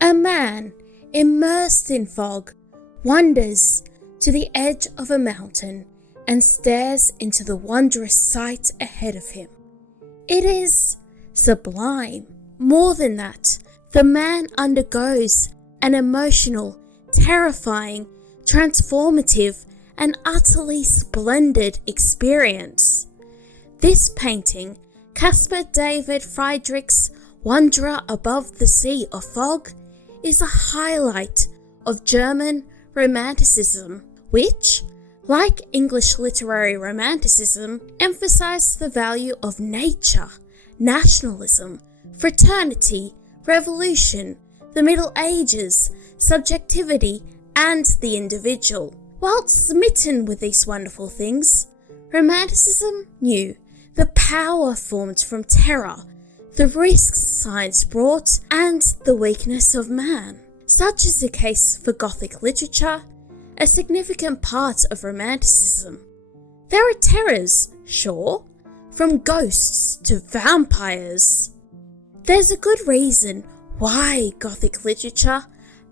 A man, immersed in fog, wanders to the edge of a mountain and stares into the wondrous sight ahead of him. It is sublime. More than that, the man undergoes an emotional, terrifying, transformative, and utterly splendid experience. This painting, Caspar David Friedrich's Wanderer Above the Sea of Fog, is a highlight of German Romanticism, which, like English literary Romanticism, emphasized the value of nature, nationalism, fraternity, revolution, the Middle Ages, subjectivity, and the individual. Whilst smitten with these wonderful things, Romanticism knew the power formed from terror, the risks science brought, and the weakness of man. Such is the case for Gothic literature, a significant part of Romanticism. There are terrors, sure, from ghosts to vampires. There's a good reason why Gothic literature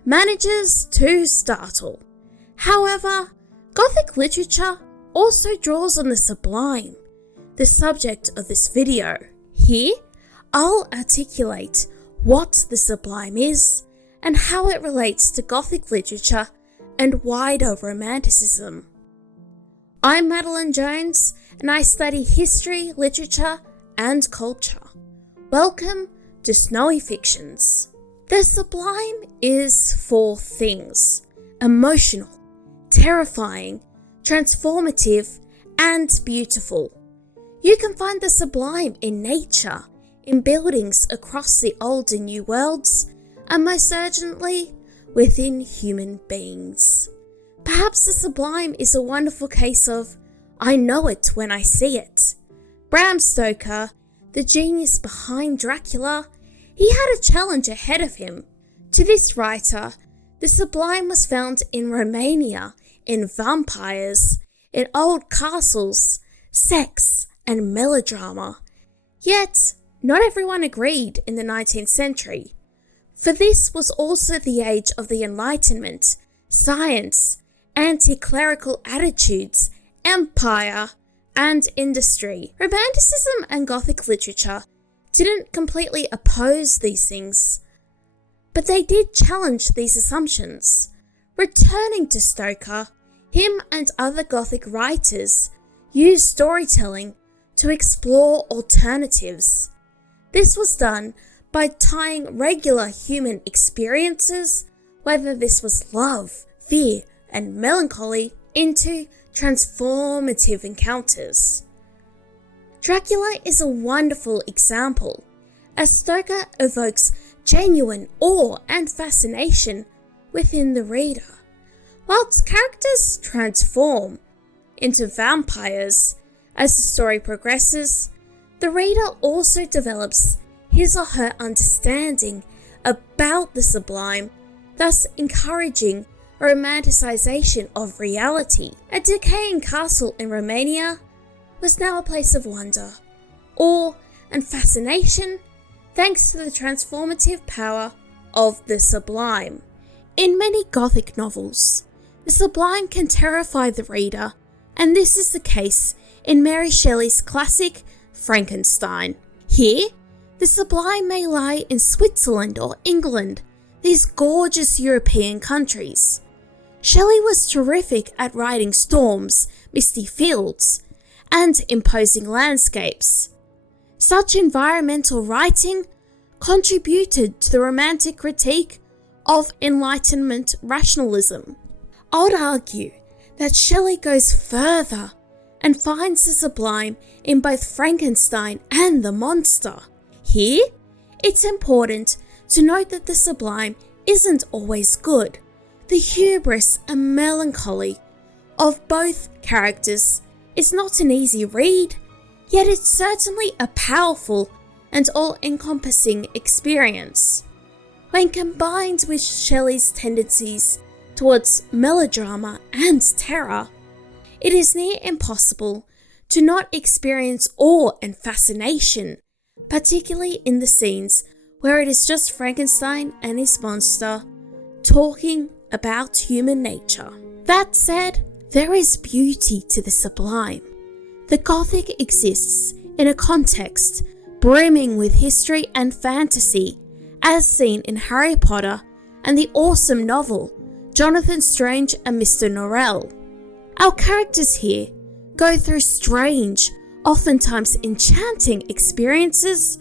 manages to startle. However, Gothic literature also draws on the sublime, the subject of this video. Here, I'll articulate what the sublime is and how it relates to Gothic literature and wider Romanticism. I'm Madeleine Jones, and I study history, literature, and culture. Welcome to Snowy Fictions. The sublime is four things: emotional, terrifying, transformative, and beautiful. You can find the sublime in nature, in buildings across the old and new worlds, and most urgently, within human beings. Perhaps the sublime is a wonderful case of I know it when I see it. Bram Stoker, the genius behind Dracula, he had a challenge ahead of him. To this writer, the sublime was found in Romania, in vampires, in old castles, sex, and melodrama. Yet, not everyone agreed in the 19th century. For this was also the age of the Enlightenment, science, anti-clerical attitudes, empire, and industry. Romanticism and Gothic literature didn't completely oppose these things, but they did challenge these assumptions. Returning to Stoker, him and other Gothic writers used storytelling to explore alternatives. This was done by tying regular human experiences, whether this was love, fear, and melancholy, into transformative encounters. Dracula is a wonderful example, as Stoker evokes genuine awe and fascination within the reader. Whilst characters transform into vampires as the story progresses, the reader also develops his or her understanding about the sublime, thus encouraging a romanticization of reality. A decaying castle in Romania was now a place of wonder, awe, and fascination thanks to the transformative power of the sublime. In many Gothic novels, the sublime can terrify the reader, and this is the case in Mary Shelley's classic Frankenstein. Here, the sublime may lie in Switzerland or England, these gorgeous European countries. Shelley was terrific at writing storms, misty fields, and imposing landscapes. Such environmental writing contributed to the romantic critique of Enlightenment rationalism. I would argue that Shelley goes further and finds the sublime in both Frankenstein and the monster. Here, it's important to note that the sublime isn't always good. The hubris and melancholy of both characters is not an easy read, yet it's certainly a powerful and all-encompassing experience. When combined with Shelley's tendencies towards melodrama and terror, it is near impossible to not experience awe and fascination, particularly in the scenes where it is just Frankenstein and his monster talking about human nature. That said, there is beauty to the sublime. The Gothic exists in a context brimming with history and fantasy, as seen in Harry Potter and the awesome novel Jonathan Strange and Mr. Norrell. Our characters here go through strange, oftentimes enchanting experiences,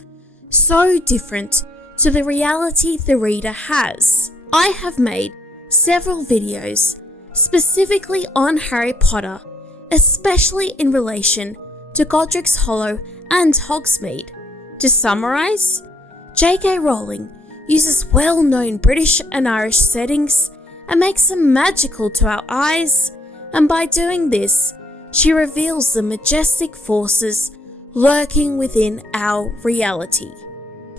so different to the reality the reader has. I have made several videos specifically on Harry Potter, especially in relation to Godric's Hollow and Hogsmeade. To summarise, J.K. Rowling uses well-known British and Irish settings and makes them magical to our eyes, and by doing this, she reveals the majestic forces lurking within our reality.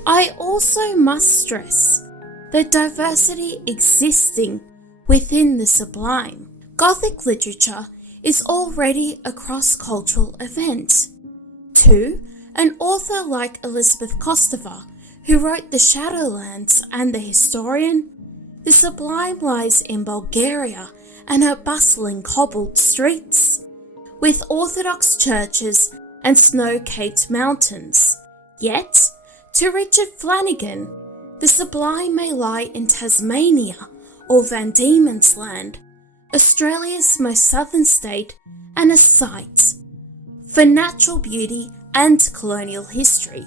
I also must stress the diversity existing within the sublime. Gothic literature is already a cross-cultural event. 2. An author like Elizabeth Kostova, who wrote The Shadowlands and The Historian, the sublime lies in Bulgaria and her bustling cobbled streets, with Orthodox churches and snow-capped mountains. Yet, to Richard Flanagan, the sublime may lie in Tasmania or Van Diemen's Land, Australia's most southern state, and a site for natural beauty and colonial history.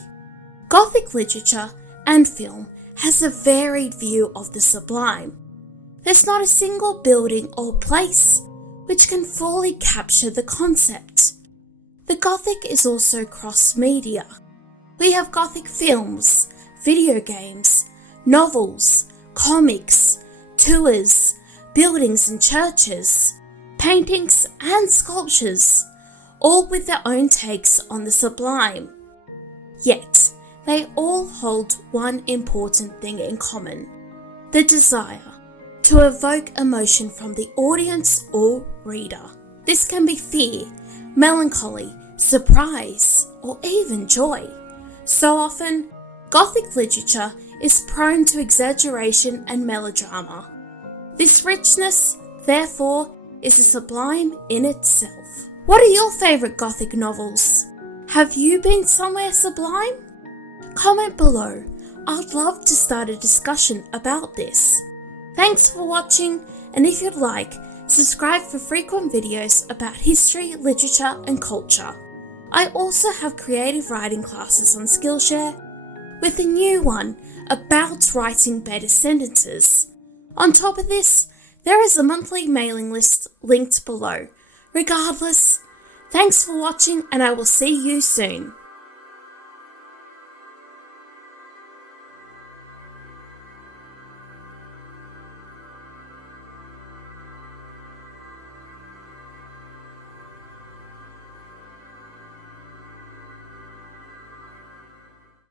Gothic literature and film has a varied view of the sublime. There's not a single building or place which can fully capture the concept. The Gothic is also cross-media. We have Gothic films, video games, novels, comics, tours, buildings and churches, paintings and sculptures, all with their own takes on the sublime. Yet, they all hold one important thing in common: the desire to evoke emotion from the audience or reader. This can be fear, melancholy, surprise, or even joy. So often, Gothic literature is prone to exaggeration and melodrama. This richness, therefore, is the sublime in itself. What are your favourite Gothic novels? Have you been somewhere sublime? Comment below. I'd love to start a discussion about this. Thanks for watching, and if you'd like, subscribe for frequent videos about history, literature and culture. I also have creative writing classes on SKILLSHARE, with a new one about writing better sentences. On top of this, there is a monthly mailing list linked below. Regardless, thanks for watching, and I will see you soon.